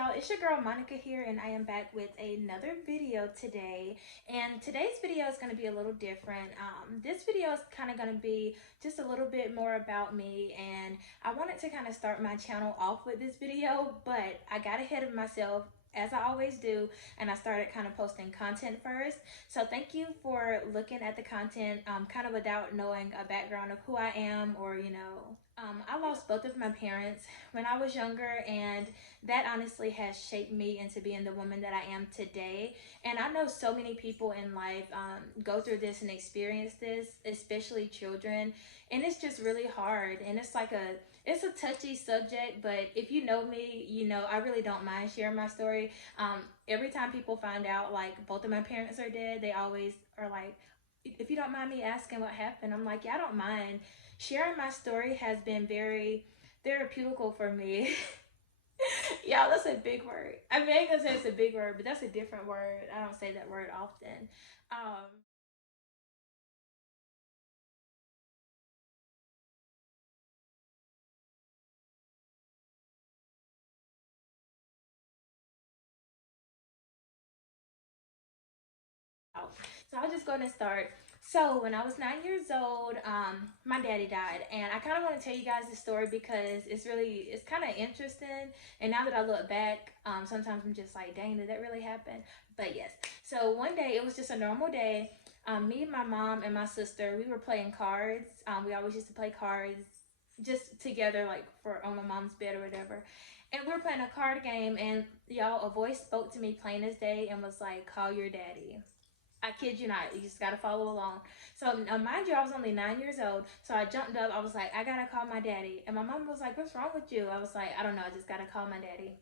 y'all, it's your girl Monica here, and I am back with another video today. And today's video is going to be a little different. This video is kind of going to be just a little bit more about me, and I wanted to kind of start my channel off with this video, but I got ahead of myself as I always do, and I started kind of posting content first. So thank you for looking at the content kind of without knowing a background of who I am, or I lost both of my parents when I was younger, and that honestly has shaped me into being the woman that I am today. And I know so many people in life go through this and experience this, especially children, and it's just really hard. And it's a touchy subject, but if you know me, you know I really don't mind sharing my story. Every time people find out like both of my parents are dead, they always are like, if you don't mind me asking what happened, I'm like, yeah, I don't mind. Sharing my story has been very therapeutical for me. Y'all, that's a big word. I mean, I ain't gonna say it's a big word, but that's a different word. I don't say that word often. Um, so I'll just go ahead and start. So when I was 9 years old, my daddy died, and I kind of want to tell you guys the story because it's kind of interesting. And now that I look back, sometimes I'm just like, dang, did that really happen? But yes. So one day it was just a normal day. Me, my mom, and my sister, we were playing cards. We always used to play cards just together, like for on my mom's bed or whatever. And we were playing a card game, and y'all, a voice spoke to me plain as day and was like, "Call your daddy." I kid you not. You just gotta follow along. So mind you, I was only 9 years old. So I jumped up. I was like, I gotta call my daddy. And my mom was like, what's wrong with you? I was like, I don't know. I just gotta call my daddy.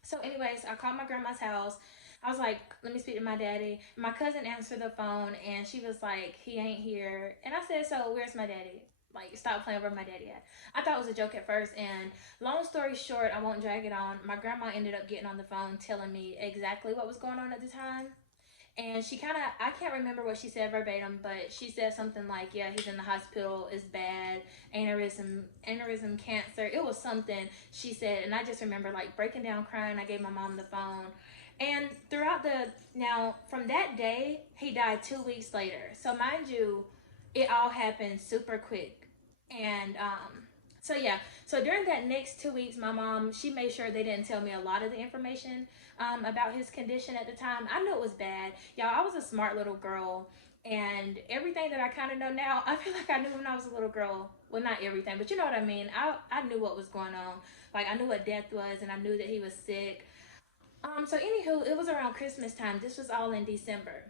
So anyways, I called my grandma's house. I was like, let me speak to my daddy. My cousin answered the phone, and she was like, he ain't here. And I said, so where's my daddy? Like, stop playing where my daddy at. I thought it was a joke at first. And long story short, I won't drag it on. My grandma ended up getting on the phone telling me exactly what was going on at the time. And she kind of, I can't remember what she said verbatim, but she said something like, yeah, he's in the hospital, it's bad, aneurysm cancer. It was something she said. And I just remember like breaking down crying. I gave my mom the phone. And now from that day, he died 2 weeks later. So mind you, it all happened super quick. And so yeah, so during that next 2 weeks, my mom, she made sure they didn't tell me a lot of the information about his condition at the time. I knew it was bad. Y'all, I was a smart little girl, and everything that I kind of know now, I feel like I knew when I was a little girl. Well, not everything, but you know what I mean. I knew what was going on. Like, I knew what death was, and I knew that he was sick. So anywho, it was around Christmas time. This was all in December.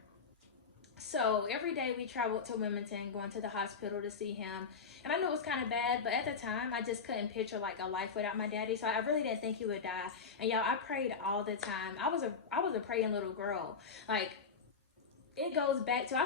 So every day we traveled to Wilmington, going to the hospital to see him. And I knew it was kind of bad, but at the time I just couldn't picture like a life without my daddy. So I really didn't think he would die. And y'all, I prayed all the time. I was a praying little girl. Like, it goes back to I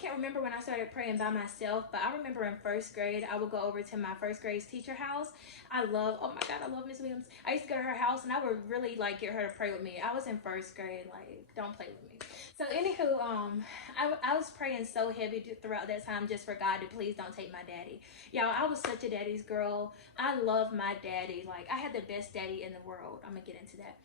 can't remember when I started praying by myself, but I remember in first grade I would go over to my first grade's teacher house. Oh my god, I love Miss Williams. I used to go to her house, and I would really like get her to pray with me. I was in first grade, like, don't play with me. So anywho, I was praying so heavy throughout that time, just for God to please don't take my daddy. Y'all, I was such a daddy's girl. I love my daddy. Like, I had the best daddy in the world. I'm gonna get into that.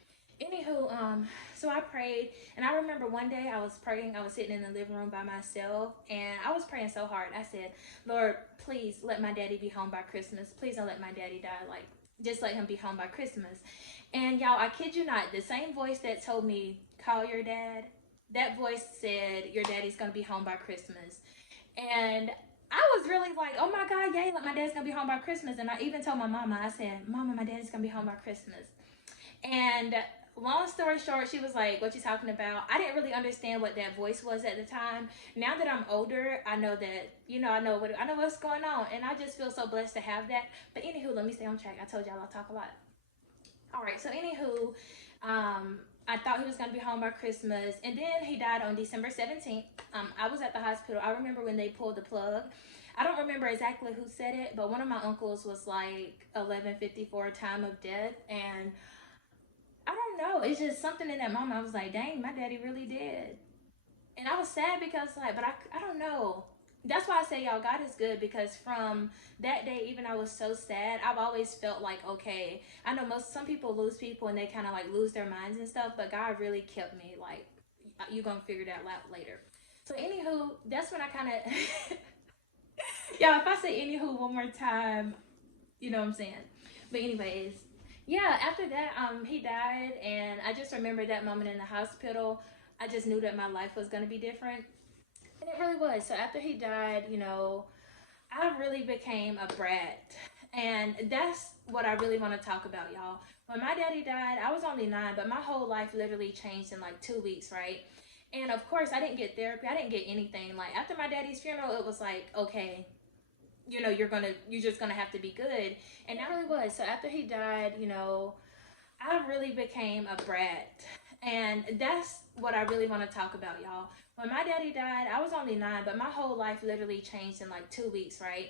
Anywho, so I prayed, and I remember one day I was praying. I was sitting in the living room by myself, and I was praying so hard. I said, Lord, please let my daddy be home by Christmas. Please don't let my daddy die. Like, just let him be home by Christmas. And y'all, I kid you not, the same voice that told me, call your dad, that voice said, your daddy's gonna be home by Christmas. And I was really like, oh my God, yay, like my dad's gonna be home by Christmas. And I even told my mama, I said, Mama, my daddy's gonna be home by Christmas. And long story short, she was like, what you talking about? I didn't really understand what that voice was at the time. Now that I'm older, I know that, I know what's going on. And I just feel so blessed to have that. But anywho, let me stay on track. I told y'all I'll talk a lot. All right, so anywho, I thought he was gonna be home by Christmas, and then he died on December 17th. I was at the hospital. I remember when they pulled the plug. I don't remember exactly who said it, but one of my uncles was like 11:54 time of death, and I don't know. It's just something in that moment. I was like, dang, my daddy really did. And I was sad because, like, but I don't know. that's why I say, y'all, God is good, because from that day, even I was so sad, I've always felt like, okay, I know some people lose people and they kind of like lose their minds and stuff, but God really kept me like, you gonna figure that out later. So anywho, that's when I kind of yeah, if I say anywho one more time, you know what I'm saying. But anyways, yeah, after that, he died, and I just remember that moment in the hospital. I just knew that my life was gonna be different, and it really was. So after he died, I really became a brat. And that's what I really want to talk about, y'all. When my daddy died, I was only 9, but my whole life literally changed in like 2 weeks, right? And of course, I didn't get therapy. I didn't get anything. Like after my daddy's funeral, it was like, okay, you're just gonna have to be good. And that really was. So after he died, I really became a brat. And that's what I really want to talk about, y'all. When my daddy died, I was only 9, but my whole life literally changed in like 2 weeks, right?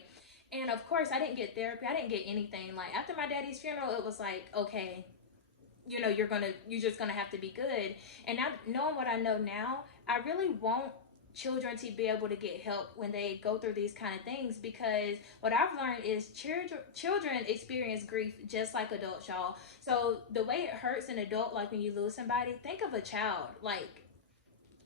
And of course, I didn't get therapy. I didn't get anything. Like after my daddy's funeral, it was like, okay, you're just gonna have to be good. And now, knowing what I know now, I really want children to be able to get help when they go through these kind of things, because what I've learned is children experience grief just like adults, y'all. So the way it hurts an adult, like when you lose somebody, think of a child. Like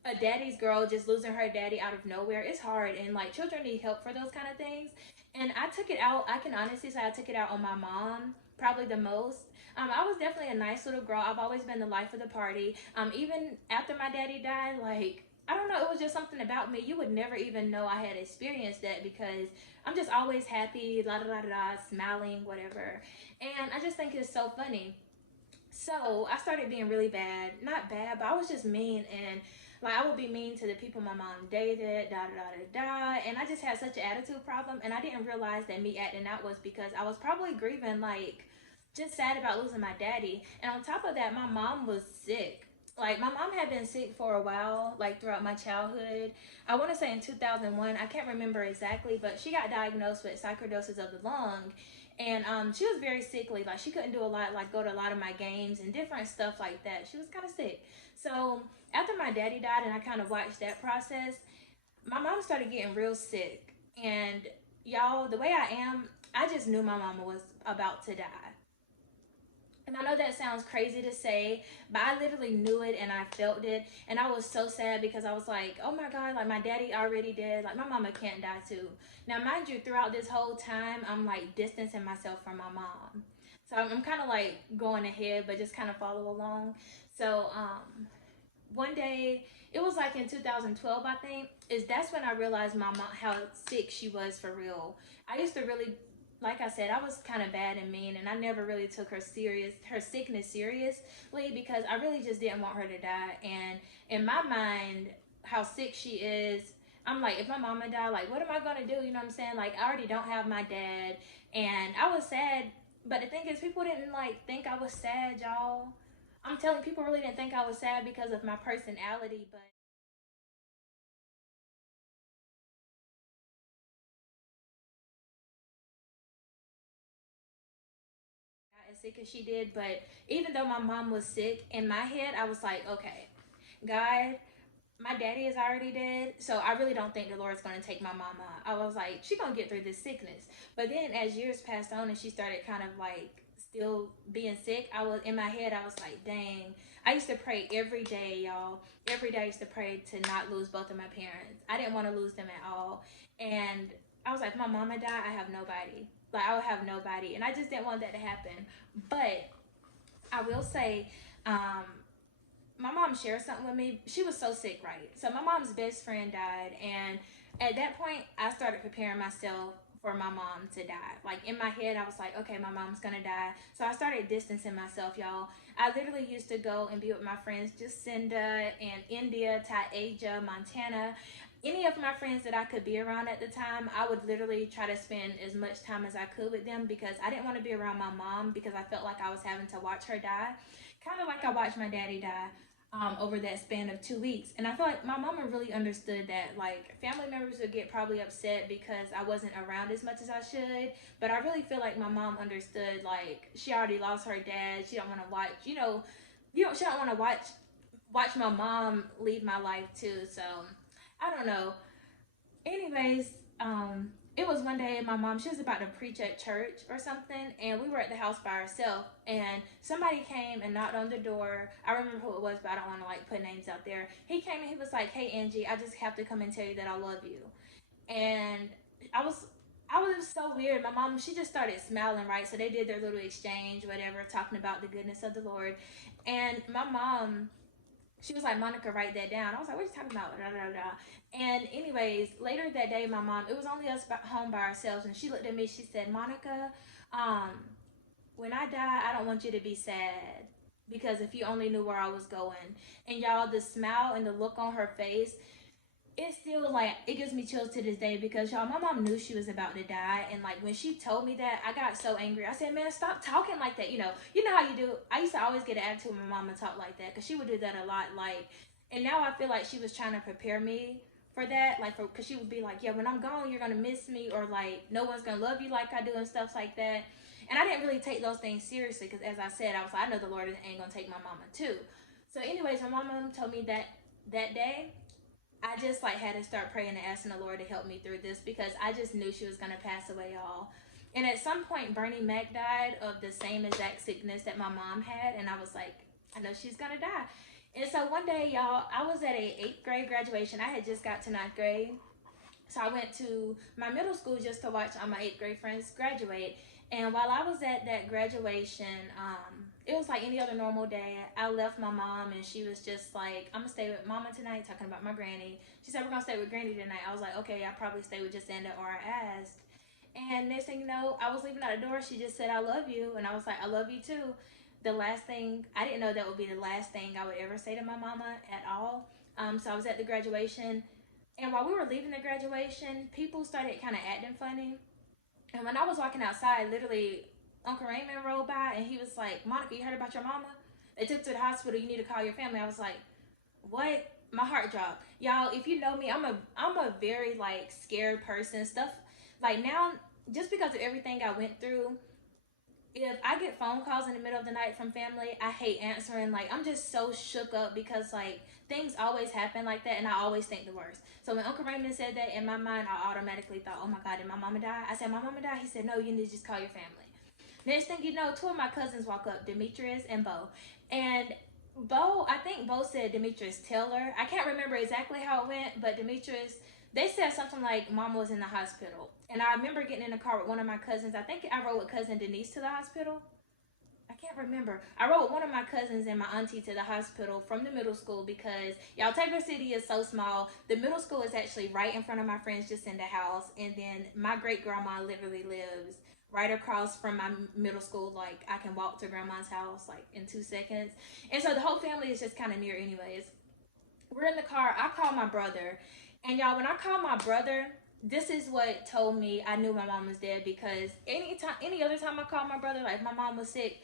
a daddy's girl just losing her daddy out of nowhere, it's hard, and like children need help for those kind of things. And I took it out, I can honestly say I took it out on my mom probably the most. I was definitely a nice little girl. I've always been the life of the party. Even after my daddy died, like I don't know, it was just something about me. You would never even know I had experienced that, because I'm just always happy, la da da da, smiling, whatever. And I just think it's so funny. So I started being really bad. Not bad, but I was just mean, and like I would be mean to the people my mom dated, da da da da. And I just had such an attitude problem, and I didn't realize that me acting out was because I was probably grieving, like just sad about losing my daddy. And on top of that, my mom was sick. Like my mom had been sick for a while, like throughout my childhood. I want to say in 2001. I can't remember exactly, but she got diagnosed with sarcoidosis of the lung, and she was very sickly. Like she couldn't do a lot, like go to a lot of my games and different stuff like that. She was kind of sick. So after my daddy died, and I kind of watched that process, my mom started getting real sick. And y'all, the way I am, I just knew my mama was about to die. And I know that sounds crazy to say, but I literally knew it and I felt it. And I was so sad, because I was like, oh my God, like my daddy already dead. Like my mama can't die too. Now, mind you, throughout this whole time, I'm like distancing myself from my mom. So I'm kind of like going ahead, but just kind of follow along. So one day, it was like in 2012, I think, is that's when I realized my mom, how sick she was for real. I used to really, like I said, I was kind of bad and mean, and I never really took her sickness seriously, because I really just didn't want her to die. And in my mind, how sick she is, I'm like, if my mama died, like what am I gonna do? You know what I'm saying? Like I already don't have my dad, and I was sad. But the thing is, people didn't like think I was sad, y'all. I'm telling people really didn't think I was sad because of my personality, but not as sick as she did. But even though my mom was sick, in my head, I was like, okay, God, my daddy is already dead, so I really don't think the Lord's gonna take my mama. I was like, she gonna get through this sickness. But then as years passed on and she started kind of like still being sick, I was in my head, I was like, dang. I used to pray every day, y'all. Every day I used to pray to not lose both of my parents. I didn't want to lose them at all. And I was like, if my mama died, I have nobody. Like I would have nobody. And I just didn't want that to happen. But I will say, um, my mom shared something with me. She was so sick, right? So my mom's best friend died, and at that point, I started preparing myself for my mom to die. Like in my head, I was like, okay, my mom's gonna die. So I started distancing myself, y'all. I literally used to go and be with my friends, Jacinda and India, Asia, Montana. Any of my friends that I could be around at the time, I would literally try to spend as much time as I could with them, because I didn't want to be around my mom, because I felt like I was having to watch her die. Kind of like I watched my daddy die over that span of 2 weeks. And I feel like my mama really understood that. Like, family members would get probably upset because I wasn't around as much as I should. But I really feel like my mom understood, like, she already lost her dad. She don't want to watch, she don't want to watch my mom leave my life too. So, I don't know. Anyways, it was one day my mom, she was about to preach at church or something, and we were at the house by ourselves, and somebody came and knocked on the door. I remember who it was, but I don't want to like put names out there. He came and he was like, "Hey Angie, I just have to come and tell you that I love you." And I was I was so weird. My mom, she just started smiling, right? So they did their little exchange, whatever, talking about the goodness of the Lord. And my mom, she was like, "Monica, write that down." I was like, "What are you talking about?" Da, da, da. And anyways, later that day, my mom, it was only us home by ourselves, and she looked at me. She said, "Monica, um, when I die, I don't want you to be sad, because if you only knew where I was going." And y'all, the smile and the look on her face, it still like it gives me chills to this day, because y'all, my mom knew she was about to die, and like when she told me that, I got so angry. I said, "Man, stop talking like that." You know how you do. I used to always get an attitude when my mama talked like that, because she would do that a lot. Like, and now I feel like she was trying to prepare me for that, like, for because she would be like, "Yeah, when I'm gone, you're gonna miss me," or like, "No one's gonna love you like I do," and stuff like that. And I didn't really take those things seriously, because as I said, I was like, I know the Lord ain't gonna take my mama too. So anyways, my mama told me that day, I just like had to start praying and asking the Lord to help me through this, because I just knew she was gonna pass away, y'all. And at some point, Bernie Mac died of the same exact sickness that my mom had, and I was like, I know she's gonna die. And so one day, y'all, I was at a 8th grade graduation. I had just got to 9th grade, so I went to my middle school just to watch all my 8th grade friends graduate. And while I was at that graduation, it was like any other normal day. I left my mom, and she was just like, "I'm gonna stay with mama tonight," talking about my granny. She said, "We're gonna stay with granny tonight." I was like, "Okay, I'll probably stay with Jacinda or I asked." And next thing you know, I was leaving out the door. She just said, "I love you." And I was like, "I love you too." The last thing, I didn't know that would be the last thing I would ever say to my mama at all. So I was at the graduation, and while we were leaving the graduation, people started kind of acting funny. And when I was walking outside, literally, Uncle Raymond rolled by, and he was like, "Monica, you heard about your mama? They took her to the hospital. You need to call your family." I was like, "What?" My heart dropped. Y'all, if you know me, I'm a very like scared person. Stuff like now, just because of everything I went through, if I get phone calls in the middle of the night from family, I hate answering. Like, I'm just so shook up, because like things always happen like that, and I always think the worst. So when Uncle Raymond said that, in my mind, I automatically thought, "Oh my God, did my mama die?" I said, "My mama died." He said, "No, you need to just call your family." Next thing you know, two of my cousins walk up, Demetrius and Bo. And Bo, I think Bo said Demetrius Taylor. I can't remember exactly how it went, but Demetrius, they said something like Mama was in the hospital. And I remember getting in the car with one of my cousins. I think I rode with cousin Denise to the hospital. I can't remember. I rode with one of my cousins and my auntie to the hospital from the middle school, because y'all, Tabor City is so small. The middle school is actually right in front of my friend's just in the house, and then my great grandma literally lives right across from my middle school. Like, I can walk to grandma's house like in 2 seconds, and so the whole family is just kind of near. Anyways, we're in the car. I call my brother, and y'all, when I call my brother, this is what told me I knew my mom was dead, because any other time I called my brother, like if my mom was sick,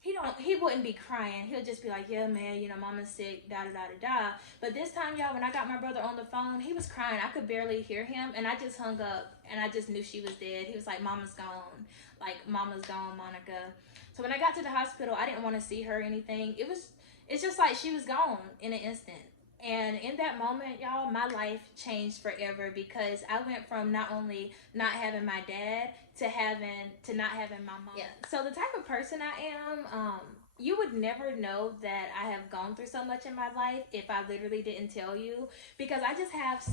he wouldn't be crying. He'll just be like, "Yeah, man, mama's sick, da da da da da." But this time, y'all, when I got my brother on the phone, he was crying. I could barely hear him, and I just hung up, and I just knew she was dead. He was like, "Mama's gone, like mama's gone, Monica." So when I got to the hospital, I didn't want to see her or anything. It's just like she was gone in an instant. And in that moment, y'all, my life changed forever, because I went from not only not having my dad to not having my mom. Yeah. So the type of person I am, you would never know that I have gone through so much in my life if I literally didn't tell you, because I just have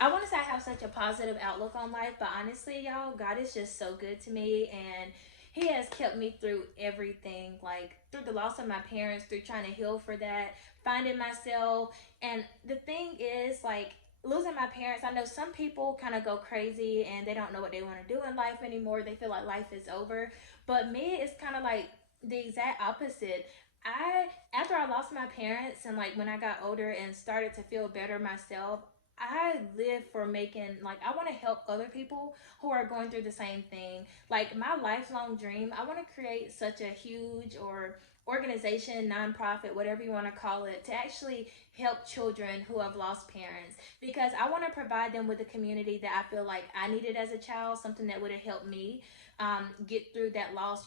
I want to say I have such a positive outlook on life, but honestly, y'all, God is just so good to me, and he has kept me through everything, like through the loss of my parents, through trying to heal for that, finding myself. And the thing is, like, losing my parents, I know some people kind of go crazy and they don't know what they want to do in life anymore. They feel like life is over. But me, it's kind of like the exact opposite. After I lost my parents, and like when I got older and started to feel better myself, I live for making, like, I want to help other people who are going through the same thing. Like, my lifelong dream, I want to create such a huge or organization, nonprofit, whatever you want to call it, to actually help children who have lost parents, because I want to provide them with a community that I feel like I needed as a child, something that would have helped me get through that loss,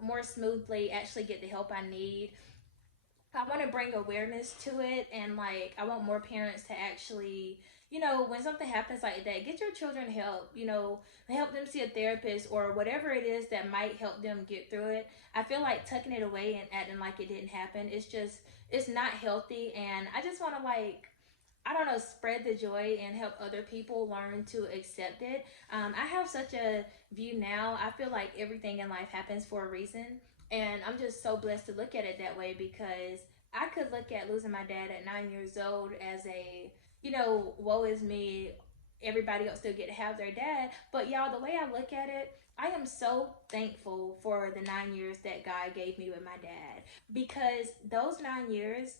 more smoothly, actually get the help I need. I want to bring awareness to it, and like I want more parents to actually, you know, when something happens like that, get your children help, you know, help them see a therapist or whatever it is that might help them get through it. I feel like tucking it away and acting like it didn't happen, it's not healthy. And I just want to, like, I don't know, spread the joy and help other people learn to accept it. I have such a view now. I feel like everything in life happens for a reason. And I'm just so blessed to look at it that way, because I could look at losing my dad at 9 years old as a, you know, woe is me. Everybody else still get to have their dad. But y'all, the way I look at it, I am so thankful for the 9 years that God gave me with my dad, because those 9 years,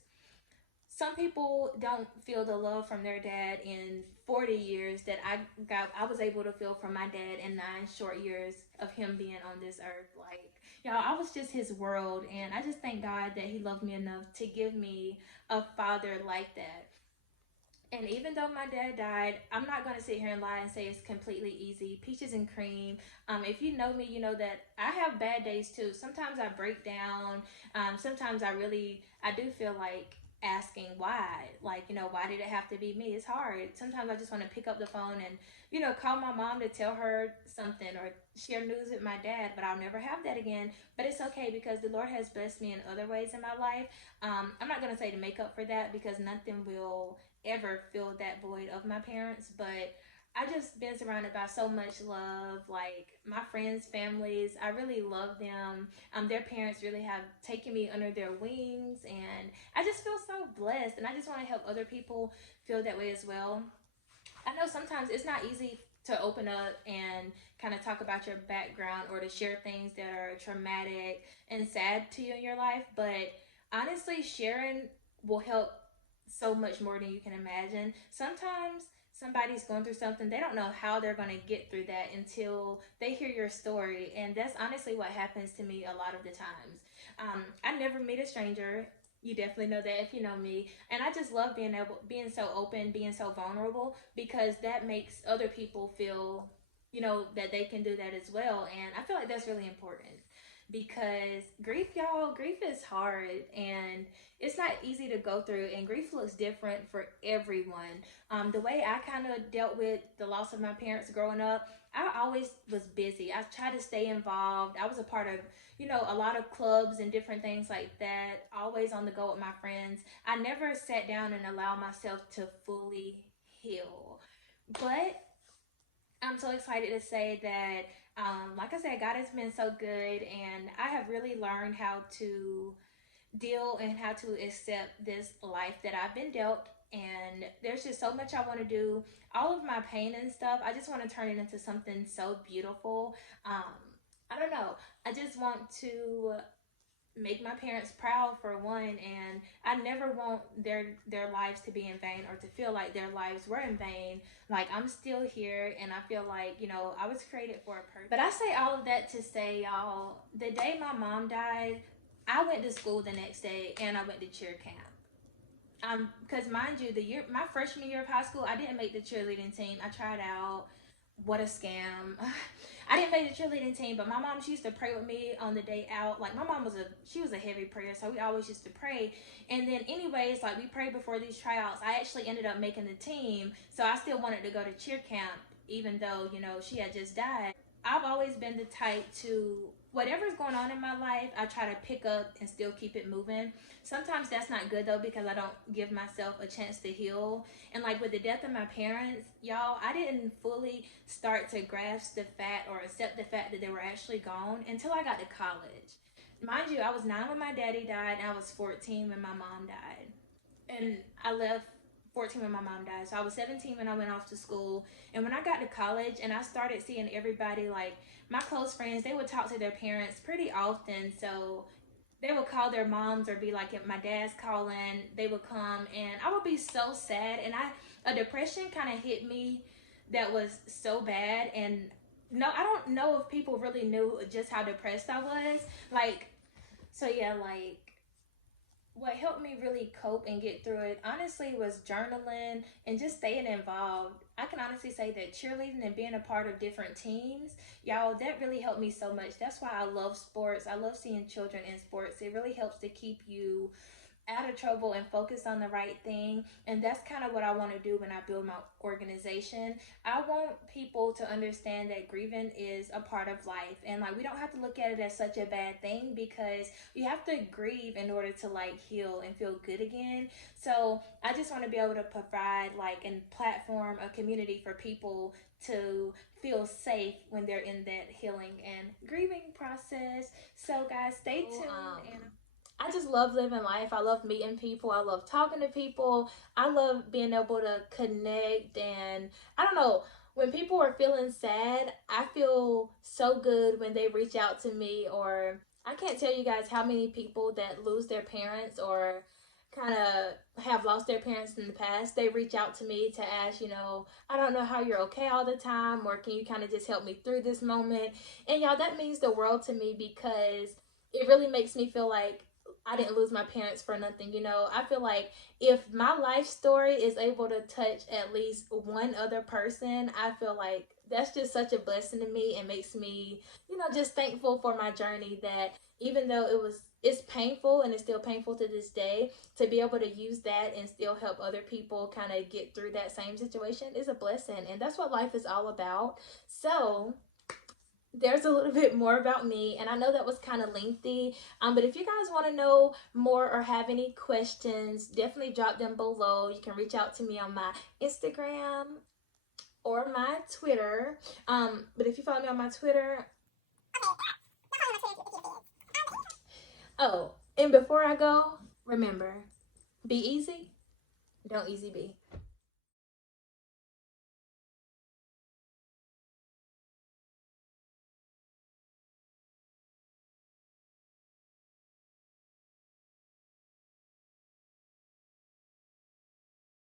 some people don't feel the love from their dad in 40 years that I was able to feel from my dad in 9 short years of him being on this earth. Like, y'all, I was just his world, and I just thank God that he loved me enough to give me a father like that. And even though my dad died, I'm not going to sit here and lie and say it's completely easy, peaches and cream. If you know me, you know that I have bad days too. Sometimes I break down. Sometimes I do feel like asking why. Like, you know, why did it have to be me? It's hard. Sometimes I just want to pick up the phone and, you know, call my mom to tell her something or share news with my dad, but I'll never have that again. But it's okay, because the Lord has blessed me in other ways in my life. I'm not going to say to make up for that, because nothing will ever fill that void of my parents, but I just been surrounded by so much love. Like, my friends, families, I really love them. Their parents really have taken me under their wings, and I just feel so blessed. And I just want to help other people feel that way as well. I know sometimes it's not easy to open up and kind of talk about your background or to share things that are traumatic and sad to you in your life, but honestly, sharing will help so much more than you can imagine. Sometimes somebody's going through something, they don't know how they're going to get through that until they hear your story. And that's honestly what happens to me a lot of the times. I never meet a stranger. You definitely know that if you know me. And I just love being so open, being so vulnerable, because that makes other people feel, you know, that they can do that as well. And I feel like that's really important, because grief, y'all, grief is hard, and it's not easy to go through, and grief looks different for everyone. The way I kind of dealt with the loss of my parents growing up, I always was busy. I tried to stay involved. I was a part of, you know, a lot of clubs and different things like that, always on the go with my friends. I never sat down and allowed myself to fully heal. But I'm so excited to say that, like I said, God has been so good, and I have really learned how to deal and how to accept this life that I've been dealt. And there's just so much I want to do. All of my pain and stuff, I just want to turn it into something so beautiful. Um, I don't know. I just want to make my parents proud, for one, and I never want their lives to be in vain, or to feel like their lives were in vain. Like, I'm still here, and I feel like, you know, I was created for a purpose. But I say all of that to say, y'all, the day my mom died, I went to school the next day, and I went to cheer camp. Because mind you, my freshman year of high school, I didn't make the cheerleading team. I tried out. What a scam. I didn't make the cheerleading team, but my mom, she used to pray with me on the day out. Like, my mom she was a heavy prayer, so we always used to pray. And then anyways, like, we prayed before these tryouts. I actually ended up making the team, so I still wanted to go to cheer camp, even though, you know, she had just died. I've always been the type to, whatever's going on in my life, I try to pick up and still keep it moving. Sometimes that's not good though, because I don't give myself a chance to heal. And like with the death of my parents, y'all, I didn't fully start to grasp the fact or accept the fact that they were actually gone until I got to college. Mind you, I was 9 when my daddy died, and I was 14 when my mom died. And I left 14 when my mom died. So I was 17 when I went off to school. And when I got to college and I started seeing everybody, like my close friends, they would talk to their parents pretty often. So they would call their moms, or be like, if my dad's calling, they would come, and I would be so sad. And a depression kind of hit me that was so bad. And no, I don't know if people really knew just how depressed I was. Like, so yeah, like, what helped me really cope and get through it honestly was journaling and just staying involved. I can honestly say that cheerleading and being a part of different teams, y'all, that really helped me so much. That's why I love sports. I love seeing children in sports. It really helps to keep you out of trouble and focus on the right thing. And that's kind of what I want to do when I build my organization. I want people to understand that grieving is a part of life, and like we don't have to look at it as such a bad thing, because you have to grieve in order to like heal and feel good again. So I just want to be able to provide like a platform, a community for people to feel safe when they're in that healing and grieving process. So guys, stay tuned. And I just love living life. I love meeting people. I love talking to people. I love being able to connect. And I don't know, when people are feeling sad, I feel so good when they reach out to me. Or I can't tell you guys how many people that lose their parents or kind of have lost their parents in the past, they reach out to me to ask, I don't know how you're okay all the time, or can you kind of just help me through this moment? And y'all, that means the world to me, because it really makes me feel like I didn't lose my parents for nothing. I feel like if my life story is able to touch at least one other person, I feel like that's just such a blessing to me, and makes me, just thankful for my journey, that even though it's painful, and it's still painful to this day, to be able to use that and still help other people kind of get through that same situation is a blessing. And that's what life is all about. So there's a little bit more about me, and I know that was kind of lengthy, but if you guys want to know more or have any questions, definitely drop them below. You can reach out to me on my Instagram or my Twitter, but if you follow me on my Twitter. Oh, and before I go, remember, be easy, don't easy be.